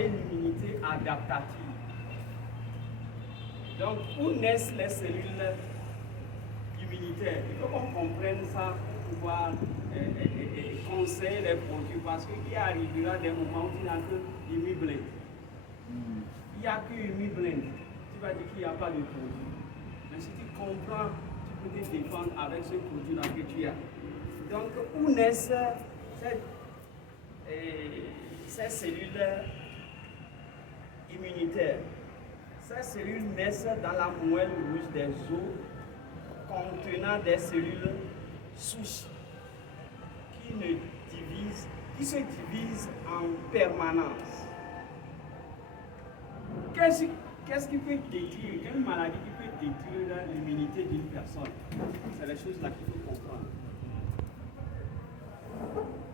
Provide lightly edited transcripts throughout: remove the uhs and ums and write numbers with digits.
et l'immunité adaptative. Donc, où naissent les cellules immunitaires? Il faut qu'on comprenne ça pour pouvoir conseiller les produits, parce qu'il arrivera des moments où il n'y a que Immublend. Il n'y a que Immublend. Tu vas dire qu'il n'y a pas de produit. Mais si tu comprends, tu peux te défendre avec ce produit-là que tu as. Donc, où naissent ces cellules immunitaires? Ces cellules naissent dans la moelle rouge des os contenant des cellules souches qui se divisent en permanence. Qu'est-ce qui peut détruire, quelle maladie qui peut détruire l'immunité d'une personne? C'est les choses là qu'il faut comprendre.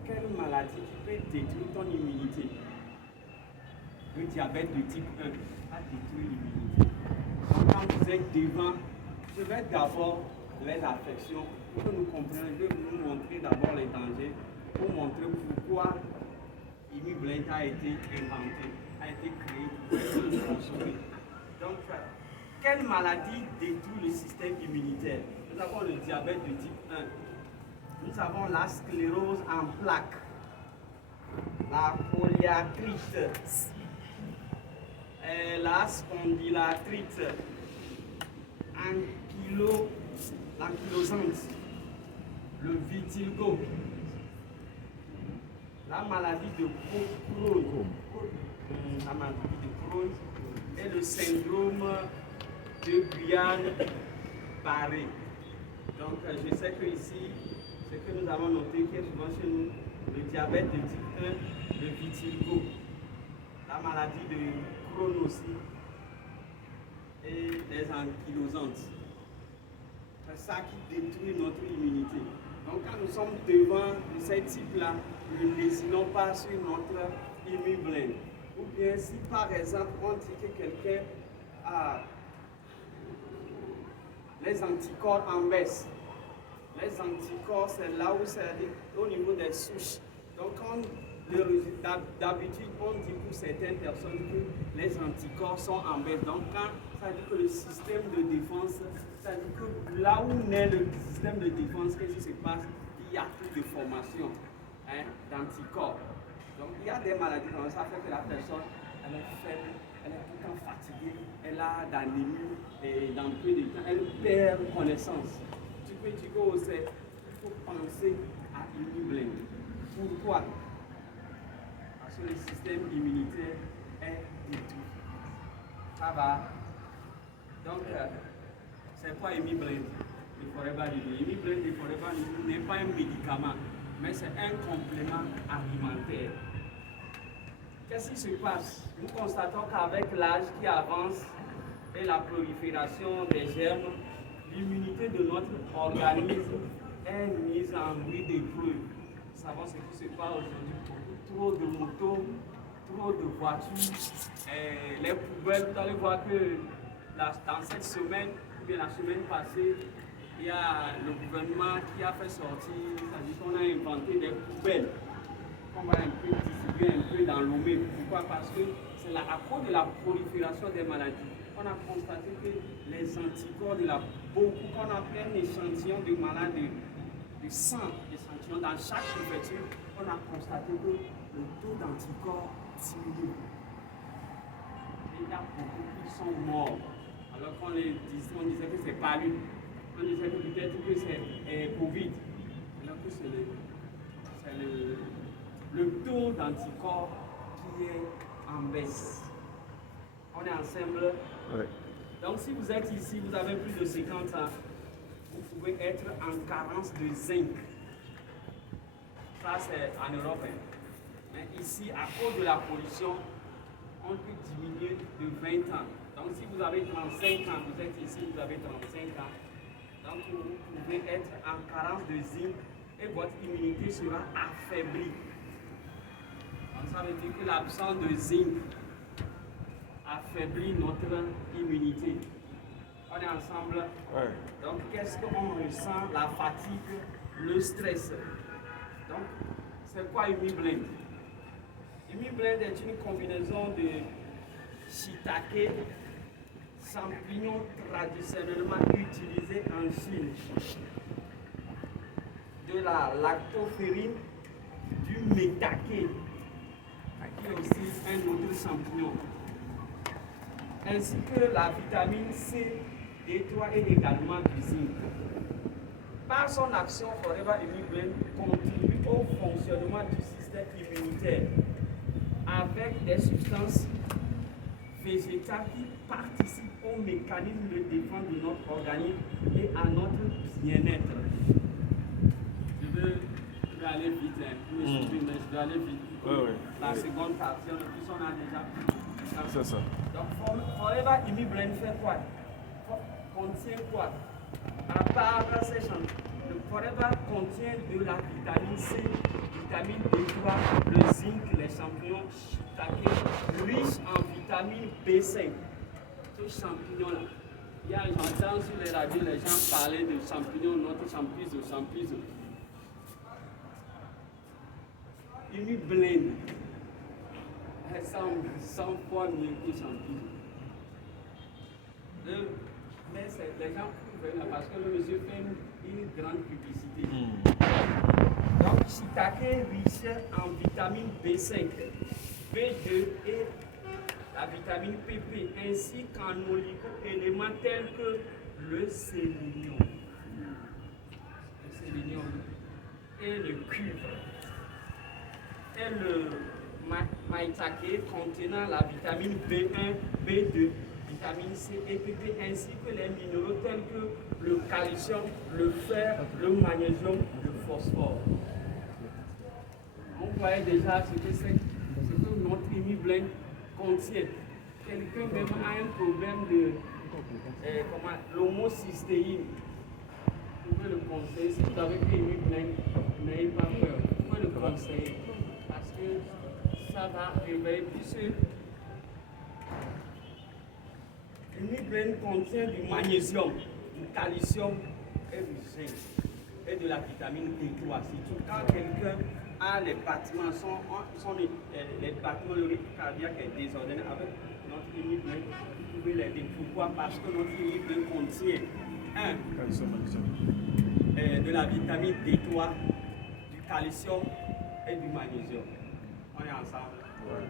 Quelle maladie qui peut détruire ton immunité? Le diabète de type 1 a détruit l'immunité. Donc quand vous êtes devant, je vais d'abord les affections pour que nous comprenions. Je vais vous montrer d'abord les dangers, pour montrer pourquoi Immublend a été inventé, a été créé pour le consommer. Donc, quelle maladie détruit le système immunitaire? Nous avons le diabète de type 1. Nous avons la sclérose en plaques, la polyarthrite, la spondylarthrite, l'ankylosante, le vitiligo, la maladie de Crohn, et le syndrome de Guillain-Barré. Donc, je sais que ici, ce que nous avons noté qui est souvent chez nous, le diabète de type 1, le vitiligo, la maladie de Crohn aussi, et les ankylosantes. C'est ça qui détruit notre immunité. Donc, quand nous sommes devant de ces types-là, ne lésinons pas sur notre Immublend. Ou bien, si par exemple, on dit que quelqu'un a les anticorps en baisse. Les anticorps, c'est là où c'est au niveau des souches. Donc, d'habitude, on dit pour certaines personnes que les anticorps sont en baisse. Donc, quand ça dit que le système de défense, ça dit que là où naît le système de défense, qu'est-ce qui se passe? Il y a plus de formation d'anticorps. Donc, il y a des maladies comme ça, fait que la personne, elle est faible, elle est tout le temps fatiguée, elle a d'anémie, et dans peu de temps, elle perd connaissance. Tu peux dire qu'il faut penser à Immublend. Pourquoi? Parce que le système immunitaire est détruit. Ça va? Donc, c'est quoi Immublend? Le Forever Living. Immublend de Forever Living n'est pas un médicament, mais c'est un complément alimentaire. Qu'est-ce qui se passe? Nous constatons qu'avec l'âge qui avance et la prolifération des germes, l'immunité de notre organisme est mise en rude d'épreuve. Nous savons ce qui se passe aujourd'hui. Trop de motos, trop de voitures, les poubelles. Vous allez voir que dans cette semaine, ou bien la semaine passée, il y a le gouvernement qui a fait sortir, c'est-à-dire qu'on a inventé des poubelles qu'on va un peu distribuer un peu dans l'OME. Pourquoi? Parce que c'est à cause de la prolifération des maladies. On a constaté que les anticorps beaucoup, qu'on a pris un échantillon de malades de 100 échantillons dans chaque préfecture, on a constaté que le taux d'anticorps diminue. Et il y a beaucoup qui sont morts. Alors qu'on disait que c'est pas lui. On disait que peut-être que c'est Covid. Alors que c'est le taux d'anticorps qui est en baisse. On est ensemble. Ouais. Donc si vous êtes ici, vous avez plus de 50 ans, vous pouvez être en carence de zinc. Ça c'est en Europe. Mais ici, à cause de la pollution, on peut diminuer de 20 ans. Donc si vous avez 35 ans, vous êtes ici, vous avez 35 ans. Donc vous pouvez être en carence de zinc et votre immunité sera affaiblie. Donc ça veut dire que l'absence de zinc affaiblit notre immunité. On est ensemble. Ouais. Donc qu'est-ce qu'on ressent? La fatigue, le stress. Donc c'est quoi Immublend? Blend est une combinaison de shiitake, champignons traditionnellement utilisés en Chine, de la lactoferrine, du maitake, qui est aussi un autre champignon, ainsi que la vitamine C, D3 et également du zinc. Par son action, Forever Emi Blend contribue au fonctionnement du système immunitaire avec des substances végétales qui participent au mécanisme de défense de notre organisme et à notre bien-être. Je vais aller vite, mais je vais aller vite. La seconde partie, on a déjà. C'est ça. Donc, Forever Emi Blend fait quoi? Contient quoi? À part ces champignons, le Forever contient de la vitamine C, vitamine B3, le zinc, les champignons shiitake, riche en vitamine B5. Ces champignons-là, j'entends sur les radios les gens parler de champignons, notre champignons. Emi Blend, elle semble 100 fois mieux que champignons. Mais les gens parce que le monsieur fait une grande publicité. Donc, shiitake riche en vitamine B5, B2 et la vitamine PP, ainsi qu'en oligo-éléments tels que le sélénium et le cuivre, et le maitake contenant la vitamine B1, B2, vitamine C et PP, ainsi que les minéraux tels que le calcium, le fer, le magnésium, le phosphore. On voyait déjà ce que notre Emi Blend contient. Quelqu'un même a un problème de l'homocystéine. Vous pouvez le conseiller. Si vous avez pris Emi Blend, n'ayez pas peur. Vous pouvez le conseiller parce que ça va réveiller plus. Emi Blend contient du magnésium, du calcium et du zinc et de la vitamine D3. Surtout quand quelqu'un a les battements, les battements, le rythme cardiaque est désordonné avec notre Emi Blend, vous pouvez l'aider. Pourquoi? Parce que notre Emi Blend contient de la vitamine D3, du calcium et du magnésium. On est ensemble. Ouais.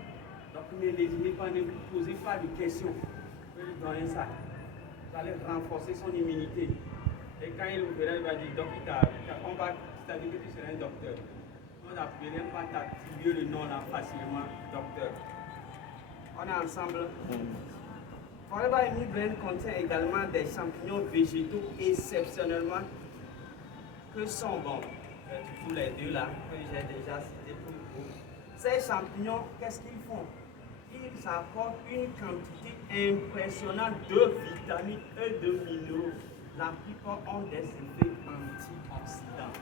Donc n'hésitez pas, ne vous posez pas de questions. Vous lui donnez ça. Vous allez renforcer son immunité. Et quand il vous verra, il va dire, donc c'est-à-dire que tu seras un docteur. On n'appellerait pas t'attribuer le nom là facilement, docteur. On est ensemble. Forever Emi Blend contient également des champignons végétaux exceptionnellement que sont bons. Tous les deux là, que j'ai déjà cités pour vous. Ces champignons, qu'est-ce qu'ils font? Ils apportent une quantité impressionnante de vitamines et de minéraux. La plupart ont des effets antioxydants.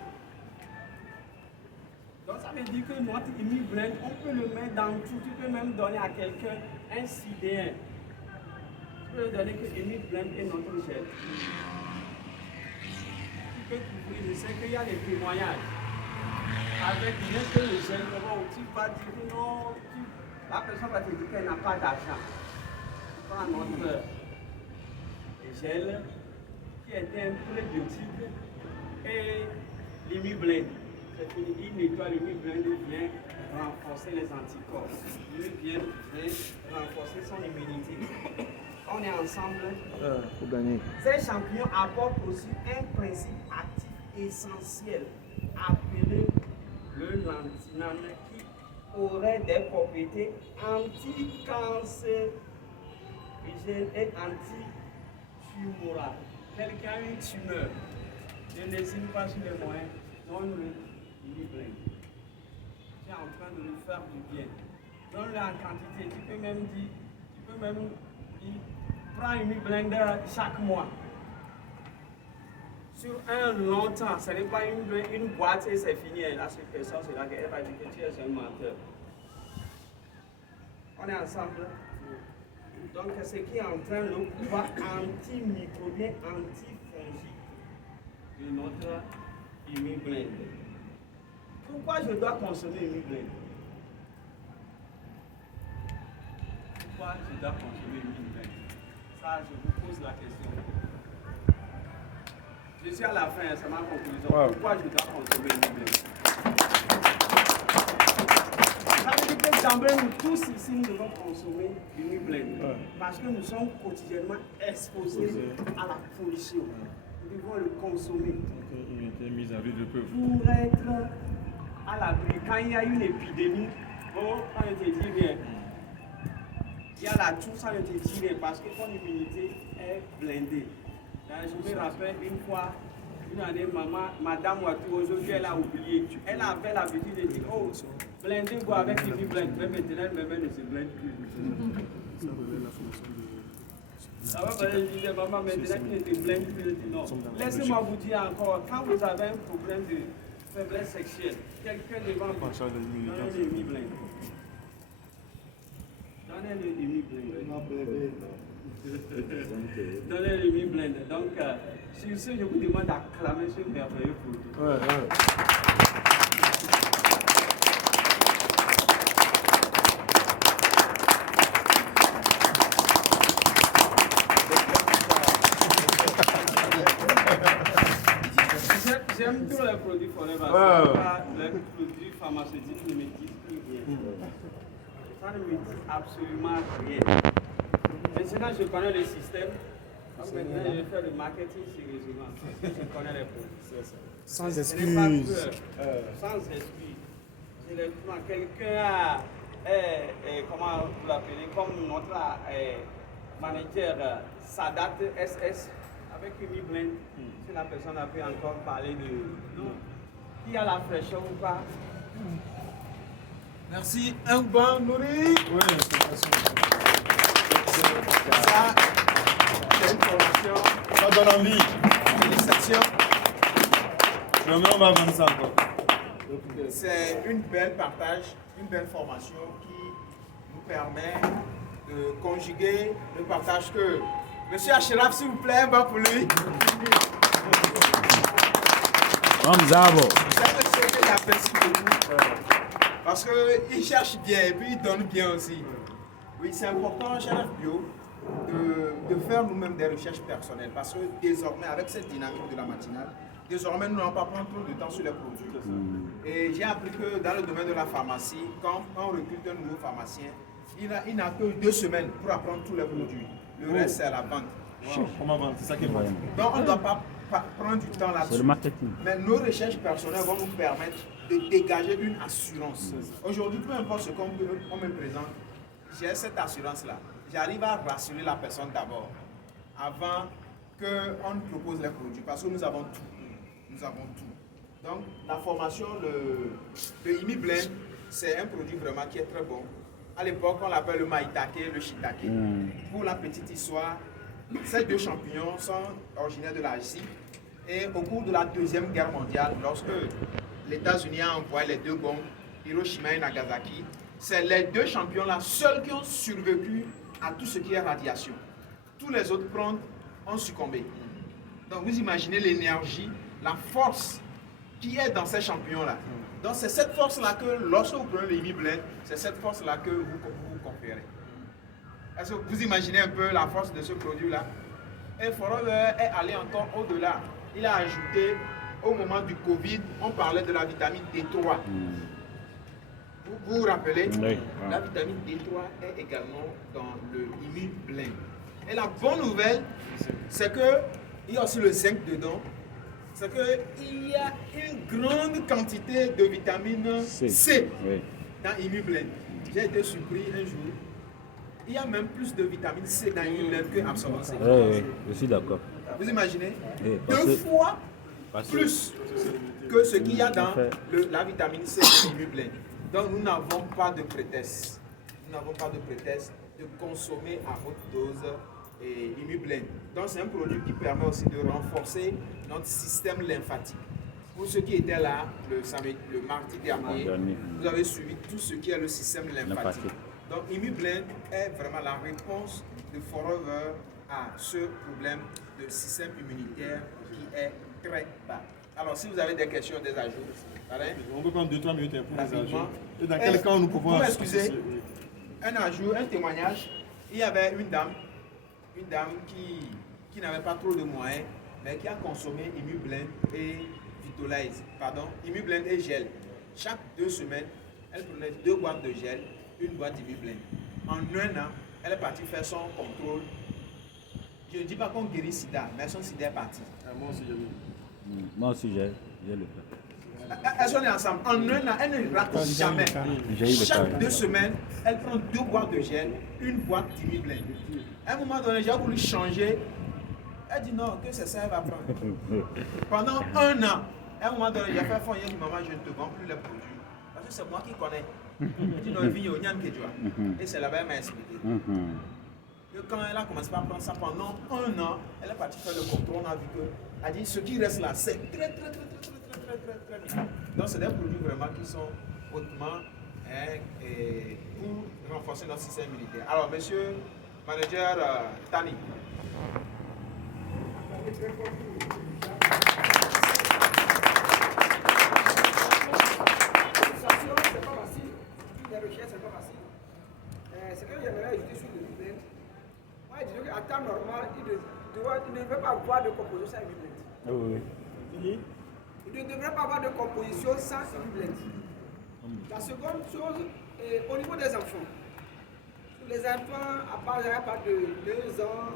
Donc ça veut dire que notre Emi Blend, on peut le mettre dans tout. Tu peux même donner à quelqu'un un sidéen. Tu peux lui donner que Emi Blend est notre gel. Tu peux couvrir, je sais qu'il y a des témoignages. Avec rien que le gel, tu vas dire non, la personne va te dire qu'elle n'a pas d'argent. Tu prends notre gel qui est un prébiotique et l'Emi Blend. C'est fini, il nettoie l'Emi Blend, vient renforcer les anticorps. Il vient renforcer son immunité. On est ensemble. Pour gagner. Ces champignons apportent aussi un principe actif essentiel appelé le lantinane qui aurait des propriétés anti-cancérigènes et anti-tumorales. Quelqu'un a une tumeur, ne n'hésite pas sur les moyens, donne-le Emi Blend. Tu es en train de lui faire du bien. Donne-le en quantité. Tu peux même dire, prends Emi Blend chaque mois. Sur un long temps, ce n'est pas une boîte et c'est fini. La personne sera qu'elle va dire que tu es un menteur. On est ensemble. Donc, ce qui entraîne le pouvoir antimicrobien, antifongique de notre Emi Blend. Pourquoi je dois consommer Emi Blend? pourquoi je dois consommer Uniblend? Ça, je vous pose la question. Je suis à la fin, c'est ma conclusion. Wow. Pourquoi je dois consommer Uniblend? Ça veut dire que d'emblée, nous tous ici, nous devons consommer Uniblend. Parce que nous sommes quotidiennement exposés à la pollution. Nous devons le consommer. Il était mis à rude épreuve. Pour être à l'abri, quand il y a une épidémie, oh, quand je te dis bien, il y a la toux, ça ne te dit rien parce que ton immunité est blindée. Je me rappelle une fois, une année, madame Ouattou, aujourd'hui elle a oublié. Elle avait l'habitude de dire, oh, blindé quoi avec Uniblend. Mais maintenant, elle ne se blinde plus. Ça va pas dire, maman, maintenant tu ne te blindes plus. Non. Laissez-moi vous dire encore, quand vous avez un problème de faiblesse sexuelle, quelqu'un devant vous, donnez le Uniblend. Donnez le Uniblend. Donnez le Uniblend. Donc, sur ce, je vous demande d'acclamer ce merveilleux produit. J'aime tous les produits Forever. Les produits pharmaceutiques ne me disent plus rien. Ça ne me dit absolument rien. Maintenant, je connais le système. Donc maintenant, je vais faire le marketing sérieusement. Parce que je connais les produits. Sans excuse. Sans excuse. Quelqu'un comment vous l'appelez, comme notre manager Sadat SS. Avec Uniblend, si la personne a pu encore parler de... Non. Qui a la fraîcheur ou pas? Merci. Un bon nourri. Oui, ça, c'est une formation. Ça donne envie. Félicitations. Mais on va vendre ça encore. C'est une belle partage, une belle formation qui nous permet de conjuguer le partage que Monsieur Achraf, s'il vous plaît, un bas pour lui. Il apprécie beaucoup. Parce qu'il cherche bien et puis il donne bien aussi. Oui, c'est important chez Bio de faire nous-mêmes des recherches personnelles. Parce que désormais, avec cette dynamique de la matinale, désormais, nous n'allons pas prendre trop de temps sur les produits. Et j'ai appris que dans le domaine de la pharmacie, quand on recrute un nouveau pharmacien, il n'a que 2 semaines pour apprendre tous les produits. Le reste, c'est à la vente. Wow. Comment vendre? C'est ça qui est bon. Donc, on ne doit pas prendre du temps là-dessus. C'est le marketing. Mais nos recherches personnelles vont nous permettre de dégager une assurance. Aujourd'hui, peu importe ce qu'on me présente, j'ai cette assurance-là. J'arrive à rassurer la personne d'abord, avant qu'on nous propose les produits. Parce que nous avons tout. Nous avons tout. Donc, la formation, le Uniblend, c'est un produit vraiment qui est très bon. À l'époque, on l'appelle le maïtake, le shiitake. Pour la petite histoire, ces 2 champignons sont originaires de l'Asie. Et au cours de la Deuxième Guerre mondiale, lorsque les États-Unis ont envoyé les 2 bombes, Hiroshima et Nagasaki, c'est les 2 champions-là seuls qui ont survécu à tout ce qui est radiation. Tous les autres plantes ont succombé. Donc vous imaginez l'énergie, la force qui est dans ces champignons-là. Donc c'est cette force-là que, lorsque vous prenez le Uniblend, c'est cette force-là que vous conférez. Est-ce que vous imaginez un peu la force de ce produit-là? Et Forever est allé encore au-delà. Il a ajouté, au moment du Covid, on parlait de la vitamine D3. Vous vous rappelez? Oui. La vitamine D3 est également dans le Uniblend. Et la bonne nouvelle, c'est qu'il y a aussi le zinc dedans. C'est qu'il y a une grande quantité de vitamine C dans Uniblend. J'ai été surpris un jour. Il y a même plus de vitamine C dans Uniblend que Absorbant C. Oui, je suis d'accord. Vous imaginez? Oui, 2 fois plus que ce qu'il y a dans la vitamine C dans Uniblend. Donc nous n'avons pas de prétexte. Nous n'avons pas de prétexte de consommer à haute dose Uniblend. Donc c'est un produit qui permet aussi de renforcer notre système lymphatique. Pour ceux qui étaient là le mardi dernier, vous avez suivi tout ce qui est le système lymphatique. Donc Uniblend est vraiment la réponse de Forever à ce problème de système immunitaire qui est très bas. Alors si vous avez des questions, des ajouts, on peut prendre 2-3 minutes pour les ajouts. Et dans quel cas nous pouvons... Vous m'excusez, un ajout, un témoignage. il y avait une dame qui n'avait pas trop de moyens, mais qui a consommé Imublend et Vitolize, Imublend et gel. Chaque 2 semaines, elle prenait 2 boîtes de gel, une boîte d'Imublend. En 1 an, elle est partie faire son contrôle. Je ne dis pas qu'on guérit SIDA, mais son SIDA est parti. Moi aussi, j'ai vu. Moi aussi, j'ai le cas. Elles sont ensemble. En 1 an, elle ne rate jamais. Chaque 2 semaines, elle prend 2 boîtes de gel, une boîte d'Imublend. À un moment donné, j'ai voulu changer. Elle dit non, que c'est ça, elle va prendre. Pendant 1 an, à un moment donné, j'ai fait fond, il dit maman, je ne te vends plus les produits. Parce que c'est moi qui connais. Elle dit non, il vit au Nyan Kedjoa. Et c'est là-bas, elle m'a expliqué. Et quand elle a commencé à prendre ça pendant 1 an, elle est partie faire le contrôle. On a vu que, elle dit ce qui reste là, c'est très bien. Donc, c'est des produits vraiment qui sont hautement pour renforcer notre système immunitaire. Alors, monsieur manager Tani. Les recherches, c'est pas facile. Ce que j'aimerais ajouter sur le Imublend, moi je dirais qu'à temps normal, il ne devrait pas avoir de composition sans Imublend. Il ne devrait pas avoir de composition sans Imublend. La seconde chose, au niveau des enfants. Les enfants, à part de 2 ans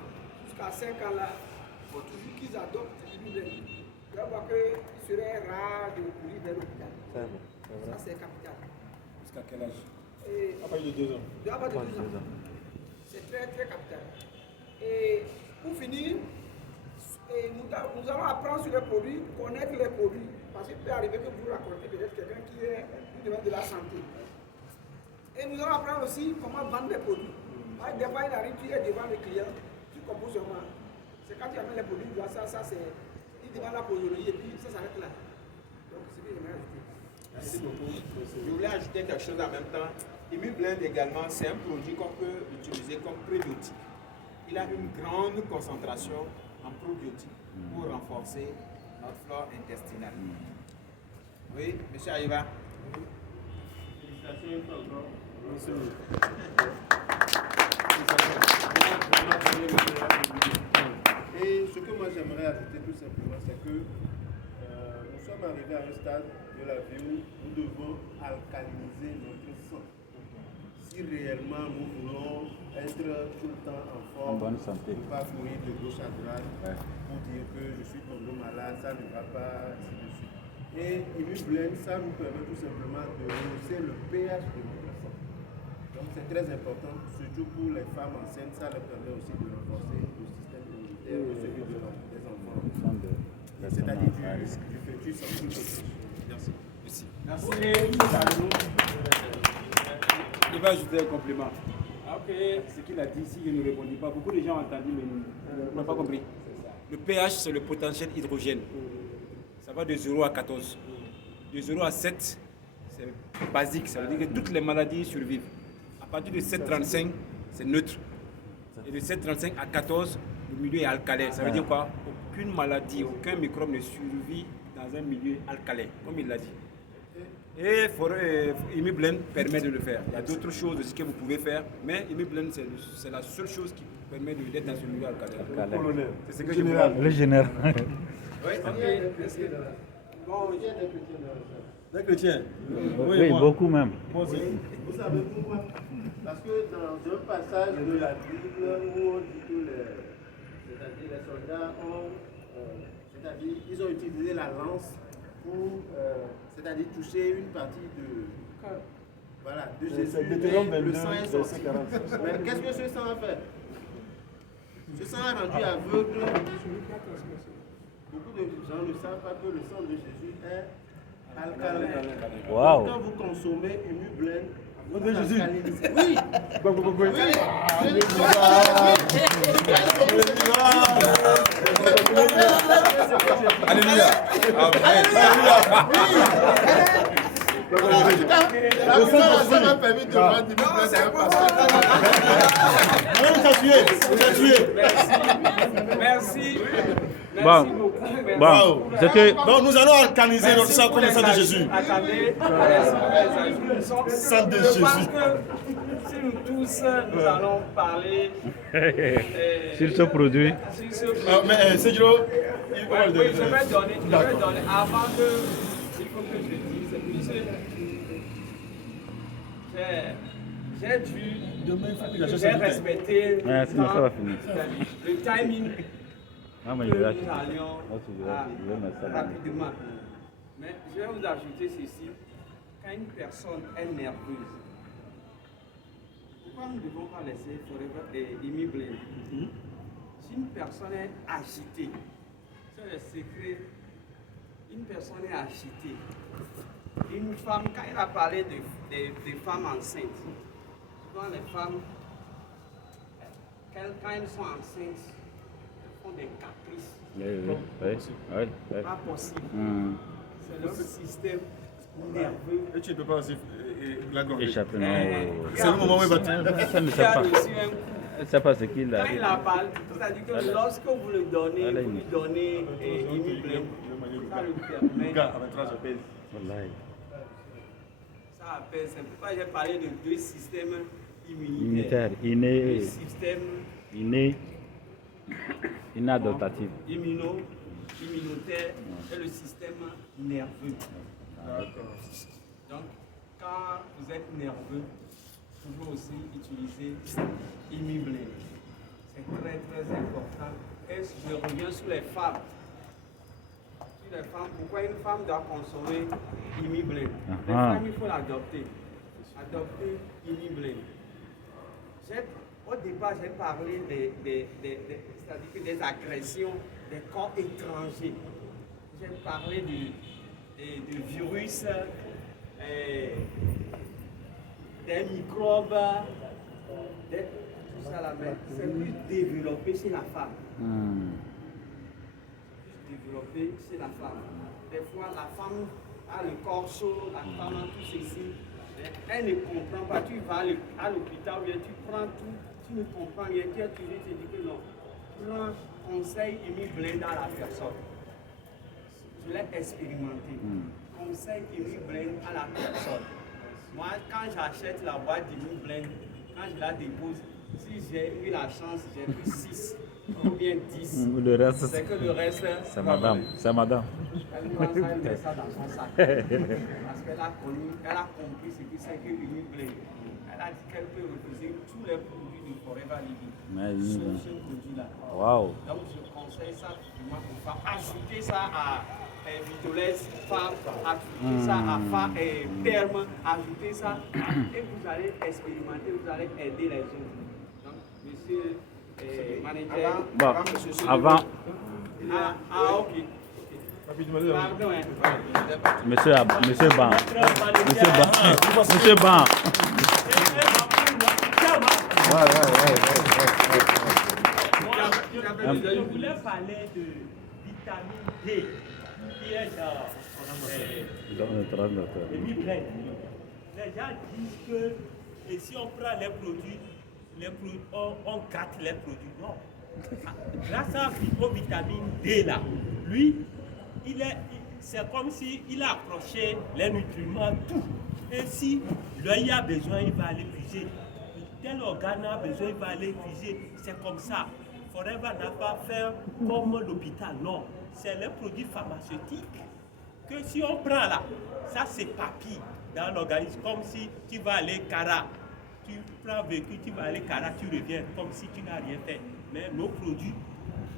jusqu'à 5 ans là, il faut toujours qu'ils adoptent Imublend. Je vois qu'il serait rare de courir vers l'hôpital. Ça, c'est capital. Jusqu'à quel âge? À partir de 2 ans. À partir de 2 ans. C'est très, très capital. Et pour finir, nous allons apprendre sur les produits, connaître les produits. Parce qu'il peut arriver que vous racontez peut-être quelqu'un qui est du domaine de la santé. Et nous allons apprendre aussi comment vendre les produits. Des fois, il arrive, tu es devant le client, tu composes seulement. C'est quand tu amènes les produits, tu vois ça, c'est. Il demande la posologie et puis ça s'arrête là. Donc, c'est ce que j'aimerais ajouter. Merci beaucoup. Je voulais ajouter quelque chose en même temps. Imublend également, c'est un produit qu'on peut utiliser comme prébiotique. Il a une grande concentration en probiotiques pour renforcer notre flore intestinale. Oui, monsieur Aïva. Félicitations une fois encore. Et ce que moi j'aimerais ajouter tout simplement, c'est que nous sommes arrivés à un stade de la vie où nous devons alcaliniser notre sang. Si réellement nous voulons être tout le temps en forme, en bonne santé, ne pas courir de gauche à droite pour dire que je suis tombé malade, ça ne va pas, ainsi de suite. Et Imublend, ça nous permet tout simplement de rehausser le pH de notre sang. Donc c'est très important, surtout pour les femmes enceintes, ça leur permet aussi de renforcer le système immunitaire de celui des enfants. C'est-à-dire du fœtus en tout. Merci. Merci. Il va ajouter un complément. Ce qu'il a dit, si je ne répondis pas, beaucoup de gens ont entendu, mais n'ont pas compris. Le pH, c'est le potentiel hydrogène. Ça va de 0 à 14. De 0 à 7, c'est basique. Ça veut dire que toutes les maladies survivent. À partir de 7,35, c'est neutre. Et de 7,35 à 14, le milieu est alcalin. Ça veut dire quoi? Aucune maladie, aucun microbe ne survit dans un milieu alcalin, comme il l'a dit. Et Imublend permet de le faire. Il y a d'autres choses aussi que vous pouvez faire, mais Imublend, c'est la seule chose qui permet d'être dans ce milieu alcalin. C'est ce que je vois. Le général. Oui, Bon, Des chrétiens? Oui, beaucoup même. Vous savez pourquoi? Parce que dans un passage de la Bible où on dit que les soldats ils ont utilisé la lance pour toucher une partie de Jésus. C'est Deutéronome 22, le sang est sorti. verset 46. Mais qu'est-ce que ce sang a fait? Ce sang a rendu aveugle. Beaucoup de gens ne savent pas que le sang de Jésus est alcalin. Wow. Quand vous consommez Imublend, vous de Jésus. alcalinisez. Oui. Alléluia. Ça m'a permis de vendre Imublend, c'est un pasteur. Merci. Bon, Merci. c'était. Donc nous allons alcaliniser notre sang comme le sang de Jésus. Attendez. Sang de Je pense Jésus. que si nous tous tous, nous allons parler Sur ce produit. sur ce produit. Ah, mais Cedro, Oui, je vais donner, avant que, il faut que je dise, puisque j'ai dû, demain, il faut que j'ai respecté Ouais, sinon ça va finir. le timing Ah, mais que je vais nous allions je vais mettre ça dans- rapidement. Mais je vais vous ajouter ceci, quand une personne est nerveuse, pourquoi nous ne devons pas laisser Forever et Imi Blend? Si une personne est agitée, c'est le secret, une personne est agitée. Une femme, quand il a parlé des femmes enceintes, souvent les femmes, quand elles sont enceintes, elles font des caprices. Oui. Pas possible. Hmm. C'est le système nerveux. Et tu ne peux pas aussi la gorge. Échapper, non. C'est le moment où il va te... Ça ne Qui sait a pas. reçu un coup. Elle ne sait pas ce qu'il a. Quand il a parlé, c'est-à-dire que lorsque vous le donnez, vous lui donnez Imi Blend, ça lui permet. Gars, avec 3 appels. Wallahi. Ça appelle, c'est pourquoi j'ai parlé de deux systèmes Immunitaire, immunitaires. inné, Le système inadaptatif. immunitaire et le système nerveux. Donc, quand vous êtes nerveux, toujours aussi utiliser Imi Blend. C'est très très important. Et je reviens sur les femmes. Sur les femmes, pourquoi une femme doit consommer Imi Blend? Les femmes, il faut l'adopter. Adopter Imi Blend. Au départ, j'ai parlé c'est-à-dire que des agressions des corps étrangers. J'ai parlé de virus, des microbes, tout ça là, mais c'est plus développé chez la femme. Développé chez la femme. Des fois, la femme a le corps chaud, la femme a tout ceci. Elle ne comprend pas. Tu vas à l'hôpital, tu prends tout, tu ne comprends rien. Tu es toujours te dis que non. Prends conseil Imi Blend à la personne. Je l'ai expérimenté. Conseil Imi Blend à la personne. Moi, quand j'achète la boîte d'Imi Blend, quand je la dépose, si j'ai eu la chance, j'ai pris 6 ou bien 10. Le reste, C'est que le reste, c'est madame. C'est madame. elle prend ça, elle met ça dans son sac. Parce qu'elle a connu, elle a compris ce que c'est que Imi Blend. Elle a dit qu'elle peut refuser tous les produits de Forever Living. Mais Sauf ce produit-là. Waouh. Donc je conseille ça vraiment pour femmes. Ajoutez ça à Vitolès Femme, ajoutez ça à Terme, ajoutez ça et vous allez expérimenter, vous allez aider les autres. Donc, monsieur manager. Bon, monsieur Sodo. avant, Ok. Pardon, hein. monsieur Ban. Monsieur Ban. Monsieur Ban. Je voulais parler de vitamine D qui est dans le Imi Blend. Les gens disent que et si on prend les produits on gâte les produits. Non. Grâce aux vitamines D là, lui, c'est comme s'il a approché les nutriments, tout. Et si l'œil a besoin, il va aller puiser. Tel organe a besoin, il va aller puiser. C'est comme ça. Forever n'a pas fait comme l'hôpital, non. C'est les produits pharmaceutiques que si on prend là, ça c'est papy dans l'organisme, comme si tu vas aller Cara. Tu prends vécu, tu vas aller Cara, tu reviens comme si tu n'as rien fait. Mais nos produits,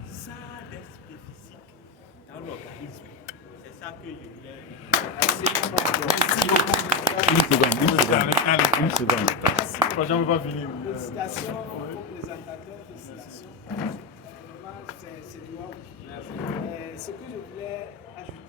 ça a des spécifiques dans l'organisme. C'est ça que je voulais. Merci beaucoup. Une seconde. Franchement, on va pas finir. Félicitations aux présentateurs de cette session. Vraiment, c'est du wow. Ce que je voulais ajouter,